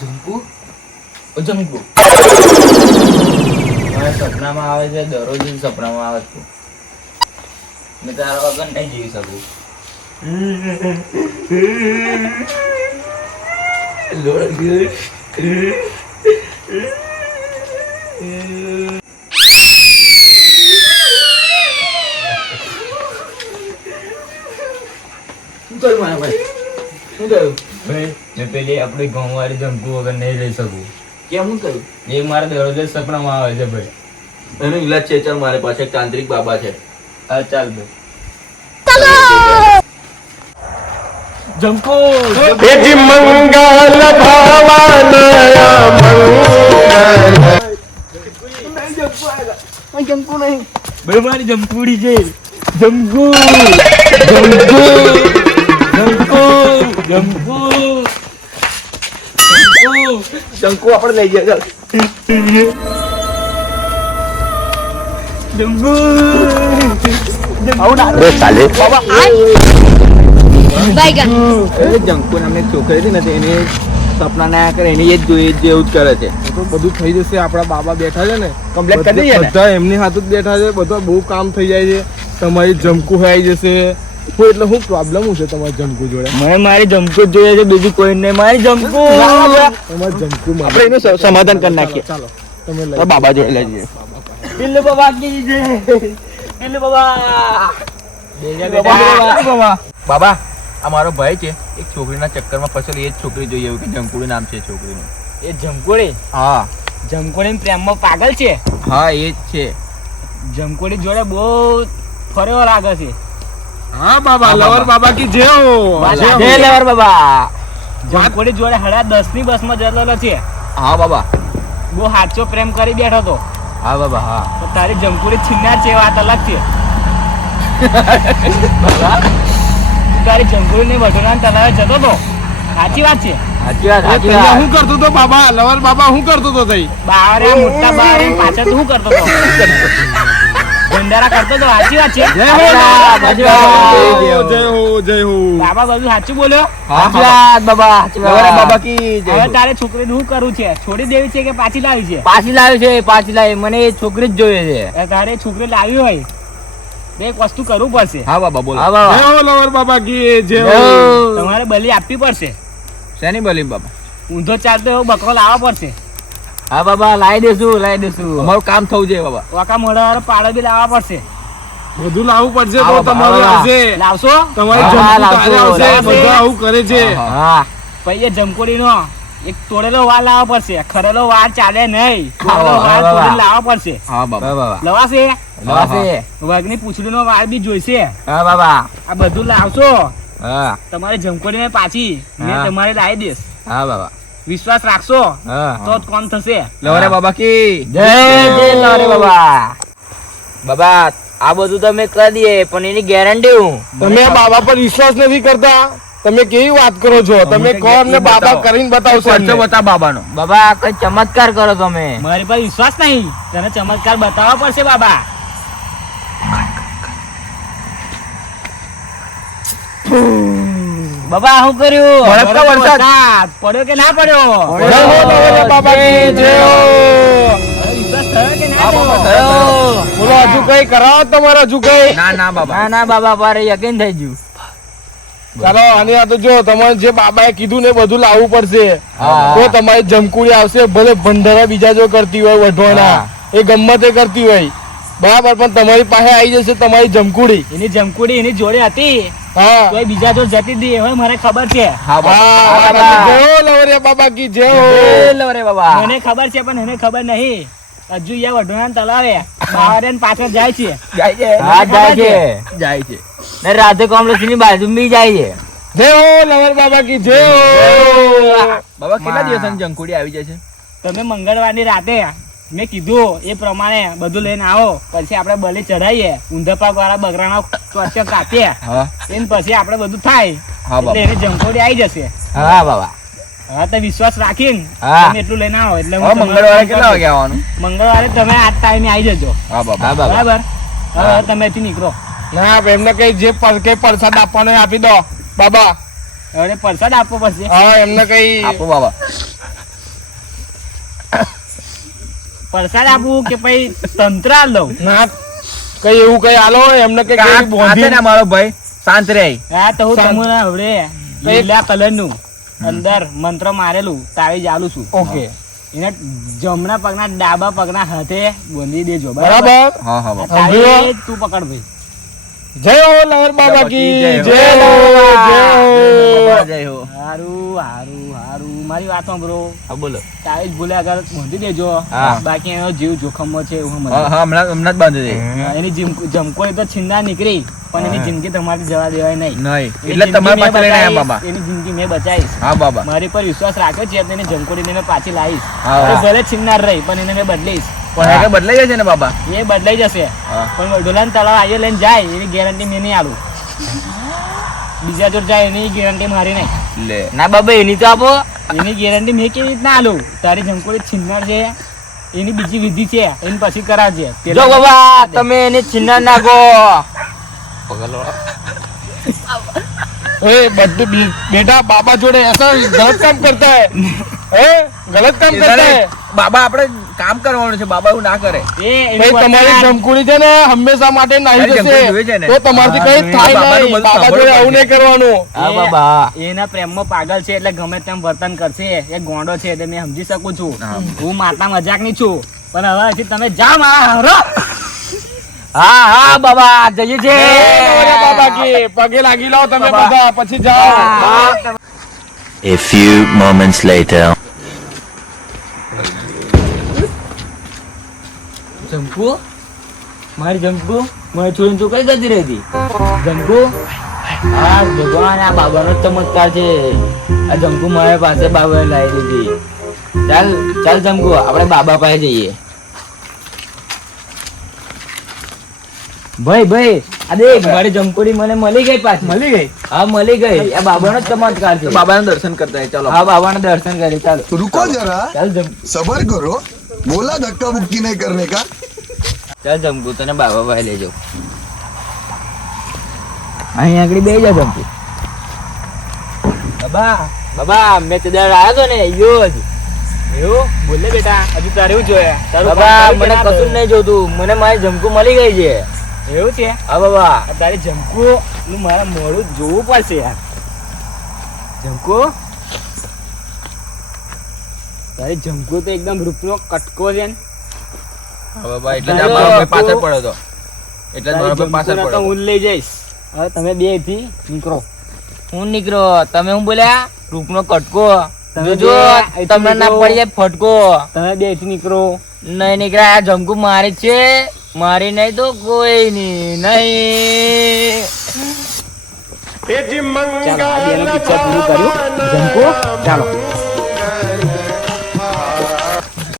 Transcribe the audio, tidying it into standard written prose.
જંકુ જંકુ સપનામાં આવે છે, દરરોજ સપનામાં આવે છે. મેં તારા વગર નહીં જીવી શકું. શું કર્યું મારા ભાઈ? શું કર્યું ભાઈ? મેં પેલી આપણી ગામવાળી જંકુ વગર નહીં રહી શકું. કેમ? શું કર્યું? એ મારા દરરોજ સપનામાં આવે છે ભાઈ. એનો ઈલાજ છે. ચાલ, મારી પાસે એક તાંત્રિક બાબા છે. હા ચાલ ભાઈ. જંકુ મંગલ ભાઈ મારી જંકુડી છે. જંકુ જંકુ જંકુ જંકુ શંકુ આપણે લઈ ગયા. જંકુ જંકુ નામની એક છોકરી છે ને, એને સપના ના કરે, એને એ જ જોઈએ, જેવું જ કરે છે. તો બધું થઈ જશે. આપણા બાબા બેઠા છે ને, કમ્પ્લેટ કરી દઈએ ને. બધા એમની હાથ જ બેઠા છે. બધા બહુ કામ થઈ જાય છે. તમારી જમકુ આવી જશે. એટલે શું પ્રોબ્લેમ છે તમારી જમકુ જોડે? મને મારી જંકુ જ જોઈએ છે, બીજું કોઈ નહીં. મારી જંકુ તમારી જમકુ આપણે એનું સમાધાન કરી નાખીએ. ચાલો તમે લઈ બાબા જોડે લઈ જઈએ. બિલ્લુ બાબા કી જય. બિલ્લુ બાબા બાબા, આ મારો ભાઈ છે, એક છોકરીના ચક્કરમાં ફસેલો. એ જ છોકરી જોઈએ, એવું કે જંકુડી નામ છે છોકરીનું. એ જમકોડી હા જમકોડી પ્રેમમાં પાગલ છે. હા, એ જ છે. જમકોડી જોડે બહુ ફરેવો લાગે છે. હા બાબા, લવર બાબા કી જય હો. જય લેવર બાબા. જમકોડી જોડે 10:30 બસમાં જતો છે. હા બાબા. બહુ સાચો પ્રેમ કરી બેઠો તો. હા બાબા. હા તો તારી જમકોડી છીનાર છે, વાત અલગ છે. તારી જમકોડી ને વઢોના તલાવે જતો તો. સાચી વાત છે. સાચી વાત. હું કરતો તો બાબા? લવર બાબા હું કરતો તો? તઈ બારે મોટા બારે પાછળ શું કરતો તો? ભંડારા કરતો તો. સાચી વાત છે. જય હો જય હો. બાબા બધું સાચું બોલ્યો. સાચી વાત બાબા. લવર બાબા કી જય. હવે તારે છોકરીને શું કરવું છે? છોડી દેવી છે કે પાછી લાવી છે? પાછી લાવી છે. પાછી લાવી. મને એ છોકરી જ જોઈએ છે. તારે છોકરી લાવી હોય તો એક વસ્તુ કરવું પડશે. હા બાબા, બોલો. જય હો લવર બાબા કી જય હો. તમારે બલી આપવી પડશે. શેની બલી બાબા? ઊંધો ચાલતો એવો બકરો લાવવો પડશે. હા બાબા, લાવી દેશું. અમારું કામ થવું જોઈએ બાબા. વાકા મોઢા પાડો બી લાવવા પડશે. બધું લાવવું પડશે તો હા, તમારું બાબા. આવશે. લાવશો? તમારી હા, જમકુ લાવશું, તારે આવશે. લાવશું. બધા આવું કરે છે. હા પછી એ જમકોડી નો એક તોડેલો વાર લાવવો પડશે. ખરેલો વાર ચાલે નહીં. હા, તોડેલો વાર બાબા. તોડીને લાવવો પડશે. હા બાબા. લવાશે? લવાશે. વાઘની પૂંછડીનો વાર બી જોઈશે. હા બાબા. આ બધું લાવશો. હા તમારી જમકોડી ને પાછી મેં હા. તમારે લાવી દઈશ. હા બાબા. વિશ્વાસ રાખશો હા તો જ કોમ થશે. લવરે બાબા કી જય. લવરે બાબા. બાબા, આ બધું તો મેં કરી દઈએ, પણ એની ગેરંટી હું. તમે બાબા પર વિશ્વાસ નથી કરતા. તમે કેવી વાત કરો છો? તમે કહો અમને બાબા કરીને બતાવશો. અમને. બતા બાબાનો. બાબા, કઈ ચમત્કાર કરો તમે. મારી પર વિશ્વાસ નહીં. તને ચમત્કાર બતાવવો પડશે બાબા. બાબા, શું કર્યું? વરસાદ પડ્યો કે ના પડ્યો? જય હો લવરે બાબા કી જય હો. હવે વિશ્વાસ થયો કે ના બાબા, થયો? બોલો, હજુ કઈ કરાવો તમારે? હજુ કઈ? ના બાબા. ના બાબા, પારે યકીન થઈ ગયું. ચાલો, આની આ તો જો તમારે જે બાબાએ કીધું ને એ બધું લાવવું પડશે. હા. તો તમારી જમકુડી આવશે. ભલે ભંડારા બીજા જો કરતી હોય, વઢવાણા એ ગમે તે કરતી હોય, બરાબર, પણ તમારી પાસે આવી જશે તમારી જમકુડી. એની જમકુડી એની જોડે હતી હા તો બીજા જો જતી હતી હવે મને ખબર છે. હા હા, બાબા. જય હો લવરે બાબા કી જય હો. જય લવરે બાબા. મને ખબર છે પણ એને ખબર નહીં. હજુ યા વઢોણા તલાવે બાવરે ને પાછળ જાય છે. હા, જાય છે. ને રાધે કોમ્પ્લેક્સ ની બાજુ બી જાય છે. જય હો લવર બાબા કી જય હો. બાબા, કેટલા દિવસની જંકુડી આવી જાય છે? તમે મંગળવારની રાતે મેં કીધું એ પ્રમાણે બધું લઈને આવો. પછી આપણે બલી ચઢાઈએ. ઊંધા પાક વાળા બકરાનો કચ્ચો કાપીએ. હા એને પછી આપણે બધું થાય હા એટલે બાબા. એને જમકોડી આવી જશે. હા બાબા. હા તો વિશ્વાસ રાખીને હા. તમે એટલું લઈને આવો એટલે હવે હું તમારું મંગળવારે કામ કેટલા કરી વાગે આવવાનું? દઈશ. મંગળવારે તમે આ ટાઈમે આવી જજો. હા બાબા. હા બાબા. બરાબર? હા. હવે તમે અહીંથી નીકળો. ના, એમને કઈ જે કઈ પ્રસાદ આપવાનો એ આપી દો બાબા. હવે પ્રસાદ આપવો પડશે. હા, એમને કઈ આપો બાબા. પ્રસાદ આપું કે પછી તંત્ર આલ દઉં? ના કઈ એવું કઈ આલો એમને કઈ આ છે બોંધી ને મારો ભાઈ શાંત રહે. હા તો હું શાંત. તમને હવડે લીલા કલરનું અંદર મંત્ર મારેલું તાવીજ આલું છું. ઓકે એને જમણા પગના ડાબા પગના હાથે બાંધી દેજો. બરાબર હા હા આ બાપા. તાવીજ તું પકડ ભાઈ. જય હો લહેર બાબા કી જય જય હો. હો જય હો. જય હો. હારું હારું હારું મારી વાત સાંભળો. હા બોલો. તાવીજ ભૂલે આગળ બાંધી દેજો. હા. બાકી એનો જીવ જોખમમાં છે એવું સમજો. હા હમણાં જ બાંધી દે. એની જમકોડી તો છીંદા નીકળી પણ એની જિંદગી તમારે જવા દેવાય નહીં. નહીં એની એટલે તમારી જિંદગી પાસે મેં લઈને આવ્યા બચાવીશ, બાબા. એની જિંદગી મેં બચાવીશ. હા બાબા. મારી પર વિશ્વાસ રાખ્યો છે એટલે એની જમકોડીને મેં પાછી લાવીશ. હા. તો ભલે છીનનાર રહી પણ એને મેં બદલીશ. પણ એ કઈ બદલાઈ જાય છે ને બાબા. એ બદલાઈ જશે હા. પણ વડોલાને તળાવ આયો લઈને જાય એની ગેરંટી મેં નહીં આલું. બીજા જોડ જાય એની ગેરંટી મારી નહીં. લે. ના બાબા એની તો આપો. એની ગેરંટી મેં કેવી રીતના આલું? તારી જમકોડી છીનનાર છે એની બીજી વિધિ છે એની પછી કરાવજે. જો બાબા તમે એને છીના નાખો. ए बेटा बाबा जोड़े ऐसा गलत काम करता है गलत काम करता है બાબા આપણે કામ કરવાનું છે. બાબા એવું ના કરે. એનું ભાઈ તમારી વચન જમકુડી છે ને હંમેશા માટે નાહી તારી જમકુડી જોઈ છે જશે ને? તો તમારથી હા, કઈ થાય બાબાનું નહીં. બધું બાબા જોડે આવું નહીં કરવાનું. હા બાબા. એના પ્રેમમાં પાગલ છે એટલે ગમે તેમ વર્તન કરશે. એ ગોંડો છે એટલે મેં સમજી શકું છું. હા. હું માતા મજાકની છું પણ હવે હજી તમે જાઓ મારા હારો. હા હા બાબા જઈએ છે. નવરા બાબા કી પગે લાગી લાવો તમે બાબા. બધા પછી જાઓ હા. A few moments later. જમકુ મારી જમકુ મારી છોરી તું કઈ જતી રહી હતી? જમકુ હા ભગવાન આ બાબાનો જ ચમત્કાર છે. આ જમકુ મારી પાસે બાબા લાવી દીધી. ચાલ ચાલ જમકુ આપણે બાબા પાસે જઈએ. ભાઈ ભાઈ આ દેખ મારી જમકુડી મને મળી ગઈ પાછી. મળી ગઈ હા મળી ગઈ. આ બાબાનો જ ચમત્કાર છે. બાબાના દર્શન કરતા હોય, ચાલો. હા બાબાના દર્શન કરી. ચાલ रुको जरा ચાલ જમ सबर करो बोला धक्का मुक्की नहीं करने का ચાલ જમકુ તને બાબા પાસે લઈ જાઉં. અહીં આગળ બે જા જમકુ. બાબા બાબા મેં તે દાડે આવ્યો તો ને યો જ. એવું બોલે બેટા હજુ તારે એવું જોઈએ? તારું બાબા કામ મને કર્યું કે ના કશું નહીં જોતું. મને મારી જમકુ મળી ગઈ છે. કર્યું? એવું છે? હા બાબા. આ તારી જમકુ નું મારા મોડું જોવું પડશે યાર. જમકુ તારી જમકુ તો એકદમ રૂપનો કટકો છે ને. હા બાબા એટલે જ આ મારો ભાઈ પાછળ પડ્યો તો. એટલે જ મારો તારી ભાઈ પાછળ જમકુને તો પડ્યો. હું લઈ જઈશ. હવે તમે બે થી નીકળો. હું નીકળો તમે હું બોલ્યા રૂપનો કટકો. તમે જોજો બે અહીંથી તમને ના નીકળો. પડી જાય ફટકો. તમે બે થી નીકળો. નહીં નીકળ્યા. આ જમકુ મારી જ છે. મારી નહીં તો કોઈ નહીં. ચાલો આ બેનું પિક્ચર પૂરું કર્યું. જમકુ ચાલો.